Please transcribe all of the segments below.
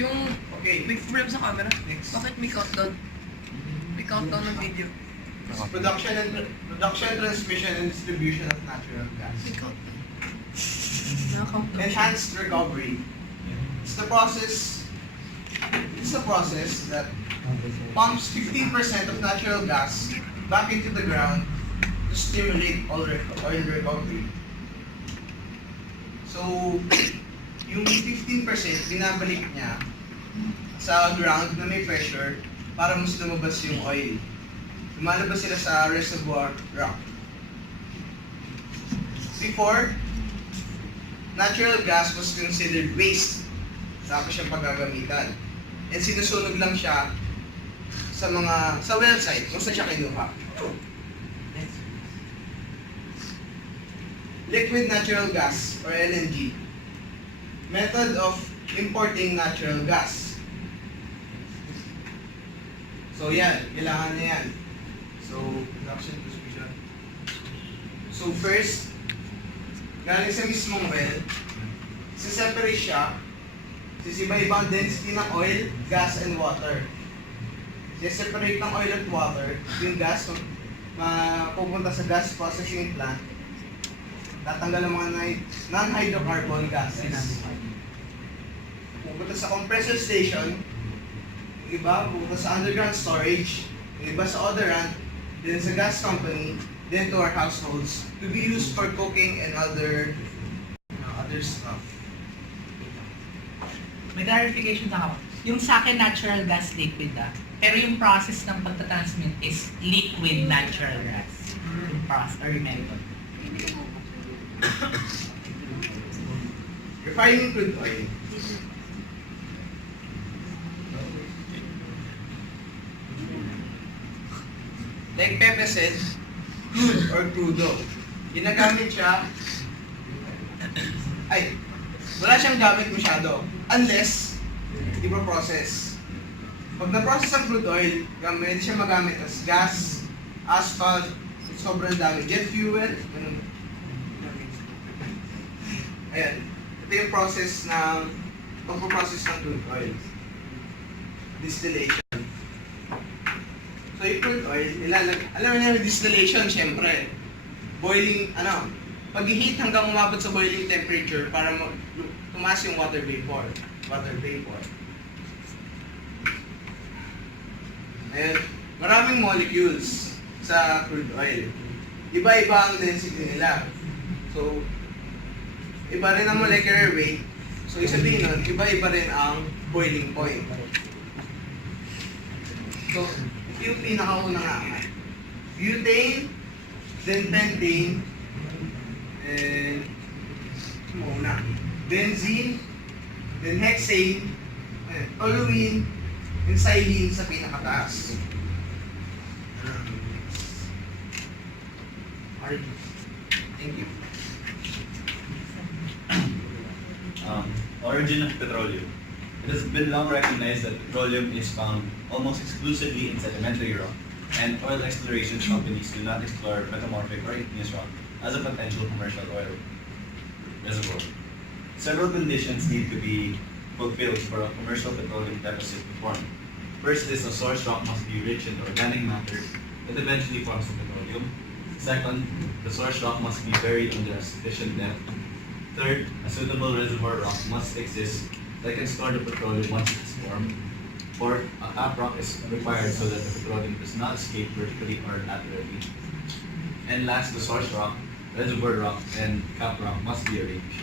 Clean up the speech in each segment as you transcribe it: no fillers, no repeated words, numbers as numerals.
Yung may problem sa camera. Bakit may countdown? May countdown ng video. Production, transmission, and distribution of natural gas. Enhanced recovery. It's the process that pumps 15% of natural gas back into the ground to stimulate oil recovery. So, yung 15% binabalik niya sa ground na may pressure para mas lumabas yung oil. Lumalabas sila sa reservoir rock. Before, natural gas was considered waste. Saka siya paggagamitan. And sinusunog lang siya sa well site, kung saan siya kinuha. Liquid natural gas or LNG. Method of importing natural gas. So yan, kailangan na yan. So, production, distribution. So first, galing sa mismong well, separate siya. Iba-iba ang density ng oil, gas, and water. Separate ng oil at water, yung gas, pupunta sa gas processing plant, tatanggal ang mga non-hydrocarbon gases. Pupunta sa compressor station, yung iba pupunta sa underground storage, yung iba sa odorant, then sa gas company, then to our households, to be used for cooking and other stuff. May clarification na ako. Yung sa akin, natural gas liquid pero yung process ng pagtatransmit is liquid natural gas. Yung process or yung method. Refining crude oil. Like Pepe said, crude or crudo. Ginagamit siya, wala siyang gamit masyado unless hindi pa process. Pag na-process ang crude oil, pwede siya magamit as gas, asphalt, sobrang dami, jet fuel, ganun. Ayan, ito yung process ng pagpaprocess ng crude oil. Distillation. So yung crude oil, alam mo na yung distillation, syempre. Boiling, pag-heat hanggang umabot sa boiling temperature para tumaas yung water vapor. Ayan, maraming molecules sa crude oil. Iba-iba ang density nila. So, iba rin ang molecular weight. So, isabihin nun, iba-iba rin ang boiling point. So, ito yung pinakauna nga. Butane, then pentane, and benzene, then hexane, toluene, and xylene sa pinakataas. Thank you. Origin of petroleum. It has been long recognized that petroleum is found almost exclusively in sedimentary rock, and oil exploration companies do not explore metamorphic or igneous rock as a potential commercial oil reservoir. Several conditions need to be fulfilled for a commercial petroleum deposit to form. First is a source rock must be rich in organic matter that eventually forms the petroleum. Second, the source rock must be buried under a sufficient depth. Third, a suitable reservoir rock must exist that can store the petroleum once it is formed. Fourth, a cap rock is required so that the petroleum does not escape vertically or laterally. And last, the source rock, reservoir rock, and cap rock must be arranged.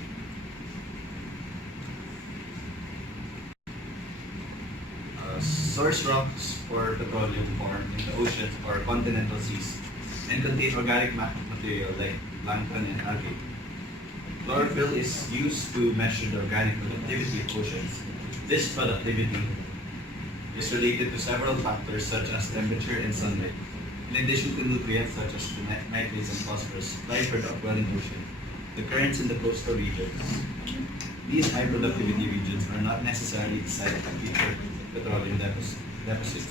Source rocks for petroleum form in the oceans or continental seas and contain organic material like plankton and algae. Chlorophyll is used to measure the organic productivity of oceans. This productivity is related to several factors such as temperature and sunlight, in addition to nutrients such as nitrates and phosphorus supplied for the upwelling ocean. The currents in the coastal regions. These high productivity regions are not necessarily the site of future petroleum deposits,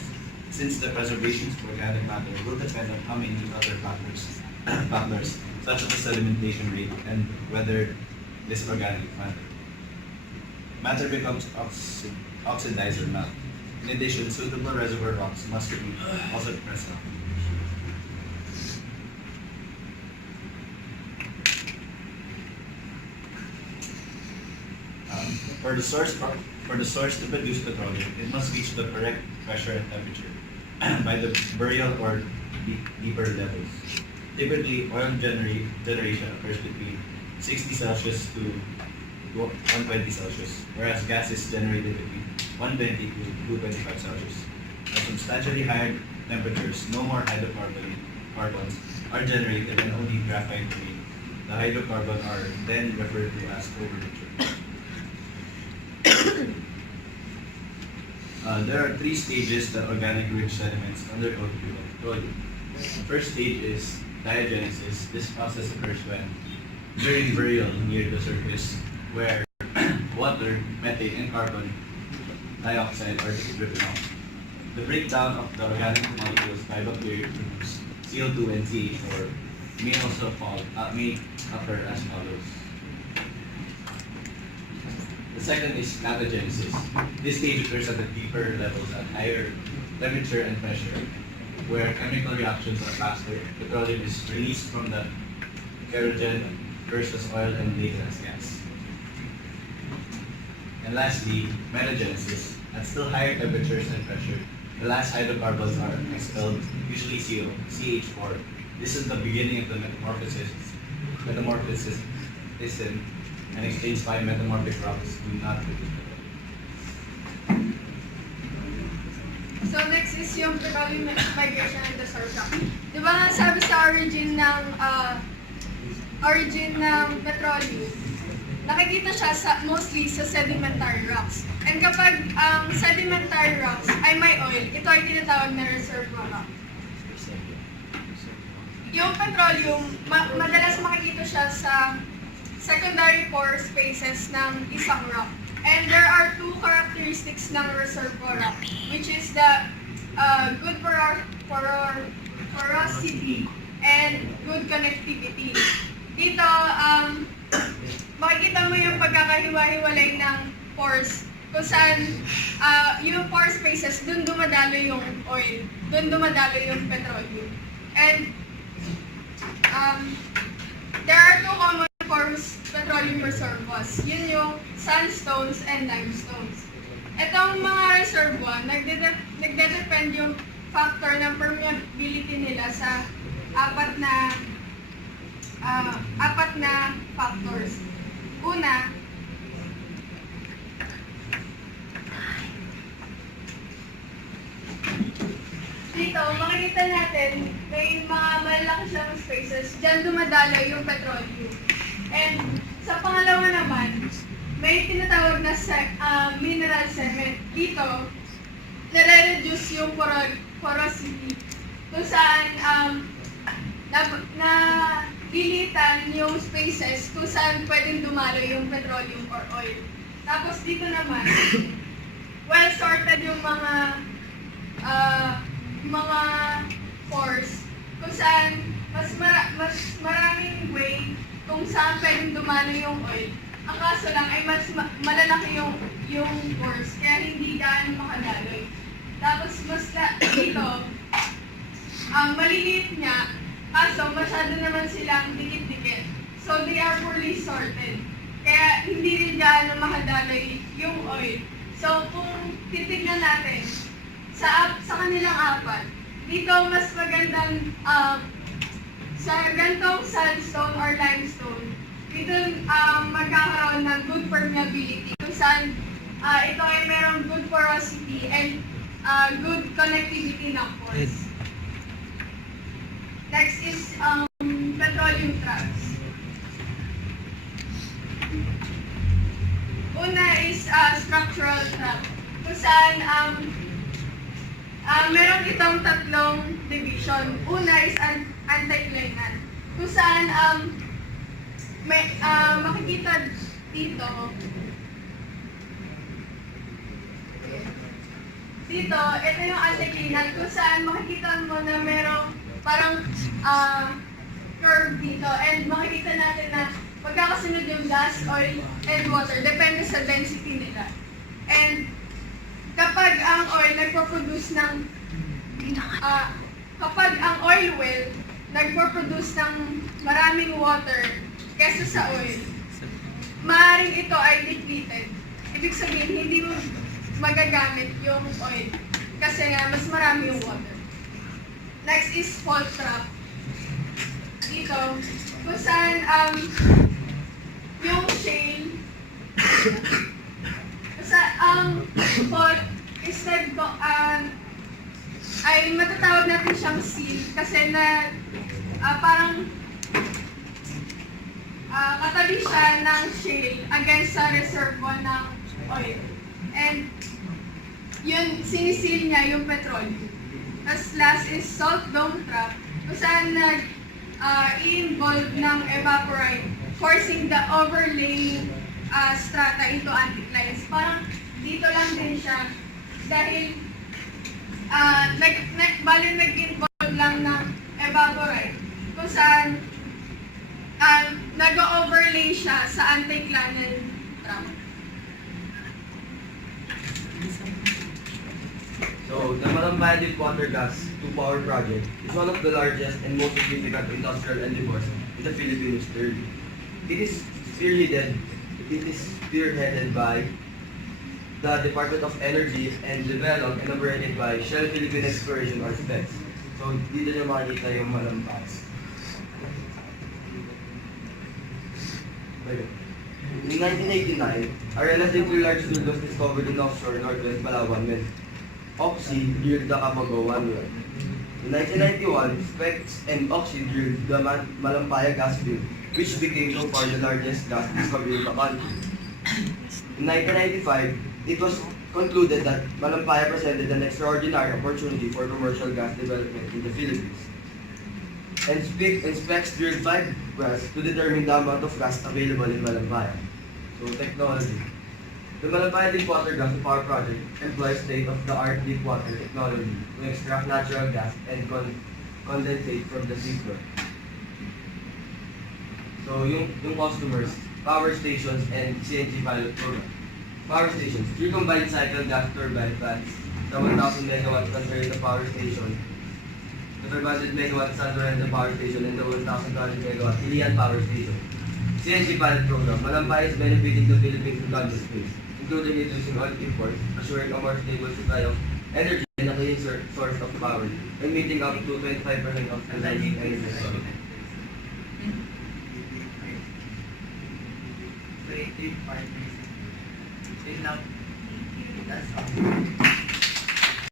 since the preservation of organic matter will depend on how many other factors, such as the sedimentation rate and whether this organic matter. matter becomes oxidized or melt. In addition, suitable reservoir rocks must be also present. For the source to produce petroleum, it must reach the correct pressure and temperature by the burial or deeper levels. Typically, oil generation occurs between 60 Celsius to 120 Celsius, whereas gas is generated between 120 to 225 Celsius. At substantially higher temperatures, no more hydrocarbons are generated and only graphite remain. The hydrocarbons are then referred to as overnature. There are three stages that organic rich sediments undergo petroleum. The first stage is diagenesis. This process occurs when, during burial near the surface, where water, methane, and carbon dioxide are driven off. The breakdown of the organic molecules by bacteria produce CO2 and CH4 may also occur as follows. The second is catagenesis. This stage occurs at the deeper levels at higher temperature and pressure, where chemical reactions are faster. Petroleum is released from the kerogen, first as oil and later as gas. And lastly, metagenesis. At still higher temperatures and pressure, the last hydrocarbons are expelled, usually CH4. This is the beginning of the metamorphosis, and explains why metamorphic rocks do not produce petroleum. So next is yung petroleum migration and the source rock. Di ba nga sabi sa origin ng petroleum, nakikita siya mostly sa sedimentary rocks. And kapag sedimentary rocks ay may oil, ito ay tinatawag na reservoir rock. Yung petroleum, madalas makikita siya sa secondary pore spaces ng isang rock. And there are two characteristics ng reservoir rock, which is the good porosity and good connectivity. Dito, makikita mo yung pagkakahiwa-hiwalay ng pores, kung saan yung pore spaces, dun dumadalo yung oil, dun dumadalo yung petroleum. And there are two common petroleum reservoirs. Yun yung sandstones and limestones. Itong mga reservoir, nagde-depend yung factor ng permeability nila sa apat na factors. Una, dito, makikita natin, may mga malalaki siyang spaces, dyan dumadalo yung petroleum. And sa pangalawa naman, may tinatawag na mineral cement. Dito, nare-reduce yung porosity kung saan nalilitan yung spaces kung saan pwedeng dumalo yung petroleum or oil. Tapos dito naman, well-sorted yung mga pores kung saan mas maraming way kung saan pwedeng dumalo yung oil. Ang kaso lang ay mas malalaki yung pores, kaya hindi gaano makadaloy. Tapos dito, maliliit niya, kaso masyado naman silang dikit-dikit. So they are poorly sorted. Kaya hindi rin gaano makadaloy yung oil. So kung titignan natin, sa kanilang apat, dito mas magandang sa gantong sandstone or limestone, dito magkakaroon ng good permeability kung saan ito ay merong good porosity and good connectivity ng pores. Next is petroleum traps. Una is structural trap kung saan meron itong tatlong division. Una is anticlinal, kung saan makikita dito, ito yung anticlinal, kung saan makikita mo na merong parang curve dito, and makikita natin na magkakasunod yung gas, oil, and water. Depende sa density nila. And kapag ang oil nagpo-produce ng kapag ang oil well nagpo-produce ng maraming water kesa sa oil, maaaring ito ay depleted. Ibig sabihin, hindi mo magagamit yung oil kasi nga mas marami yung water. Next is fault trap. Dito, kung saan yung shale sa fault is ay matatawag natin siyang seal kasi na parang katabi siya ng shale against sa reservoir ng oil. And yun, sinisil niya yung petroleum. Tapos last is salt dome trap kung saan i-involve ng evaporite forcing the overlaying strata into anticlines. Parang dito lang din siya dahil nag-involve lang ng evaporite kung saan nag-overlay siya sa anticlinal trap. So, the Malampaya Deepwater Gas 2 Power Project is one of the largest and most significant industrial endeavors in the Philippine history. It is spearheaded by the Department of Energy and developed and operated by Shell Philippine Exploration or SPEX. So, dito nyo makikita yung Malampaya. In 1989, a relatively large field was discovered in offshore northwest Palawan when Oxy drilled the Cabagoan well. In 1991, SPEX and Oxy drilled the Malampaya gas field, which became so far the largest gas discovery in the country. In 1995, it was concluded that Malampaya presented an extraordinary opportunity for commercial gas development in the Philippines. And SPEX drilled 5 wells to determine the amount of gas available in Malampaya. So, technology. The Malampaya Deepwater Gas Power Project employs state-of-the-art deepwater technology to extract natural gas and condensate from the seafloor. So, yung customers, power stations and CNG pilot program. Power stations, 3 combined cycle gas turbine plants, the 1,000 megawatts Sandorrenta Power Station, the 500 megawatts Sandorrenta Power Station, and the 1,200 megawatt Ilian Power Station. CNG pilot program, Malampaya is benefiting the Philippines in country space, including reducing oil imports, assuring a more stable supply of energy and a clean source of power, and meeting up to 25% of the energy requirement. Creative partners. Yun lang. That's all.